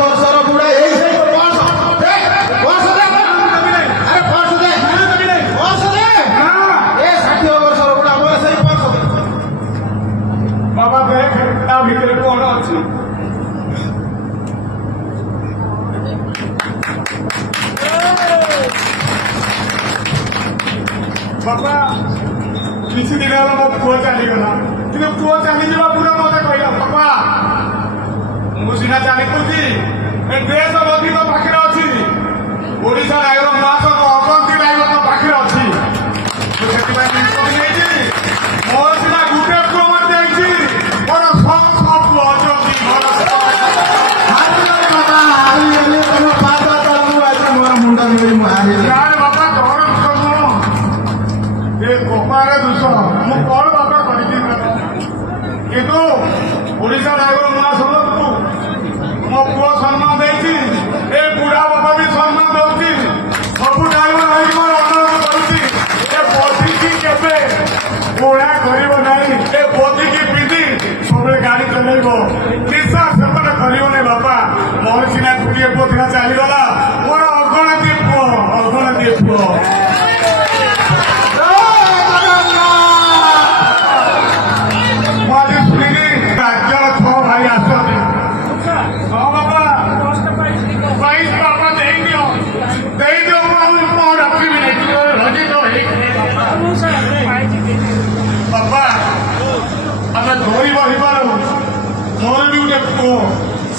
वर्षर बुढ़ा यही से वर्ष दे अरे वर्ष दे वर्ष दे ए 60 वर्षर बुढ़ा मोर सही वर्ष दे बाबा देख ता भितर कोन अछि बाबा किसी दिन होला मो पुओ चली गला कि पुओ चली जीवा पूरा मते कहला बाबा मु सिना जानि कुती ए देश मोदी तो पाखरे अछि ओडिसा रायर मास अगंती रायर तो पाखरे अछि तो सेति बाय निष्पत्ति नेछि मोर सिना गुटे पुओ मते आइछि पर सब पुओ अछंती मोर हाथ बाबा हारी ले तनो पाता तालु आज मोर मुंडा में मु हारी यार बाबा तोर दुसो ए कोपारे दुसो मु कोन बाबा करिदि किंतु ओडिसा रायर मास मो पुओ सम्मान देछि ए बुढ़ा बाबा भी सम्मान दउछि सबु ड्राइवर भाई मोर अनुरोध करूछि ए पोथी की केबे बुढ़ा करिवो नाही ए पोथी की पिंदी सबले गाड़ी चलेइबो निशा सेपट करिवो नै बाबा मोर सिना गुटिए पोथी चली गला मोर अगणा दी पुओ माझे सुनिनी राज्य छो भाई आसती हाँ बाबा भाई बाबा दे दियो मो रखी भी नहीं हजी तो बाबा आम धरी बहीपारू मोर भी गोटे पुओ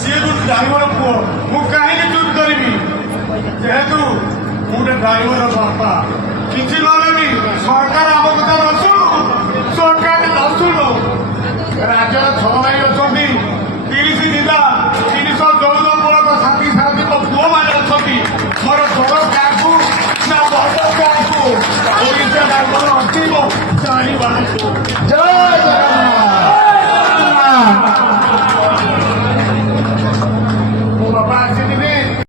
सी गोटे ड्राइवर पुओ मु कहीं चूज करी जेहेतु गोटे ड्राइवर बापा किसी नले भी सरकार आम कथा न शुणु सरकार न शुणु राज्य 6 भाई अच्छा 30 जिला 314 बड़क साथी साथी तो पुओ मैंने अच्छा मोर घर क्या ना बड़ क्या ओडिशा ड्राइवर अच्छी जानी जय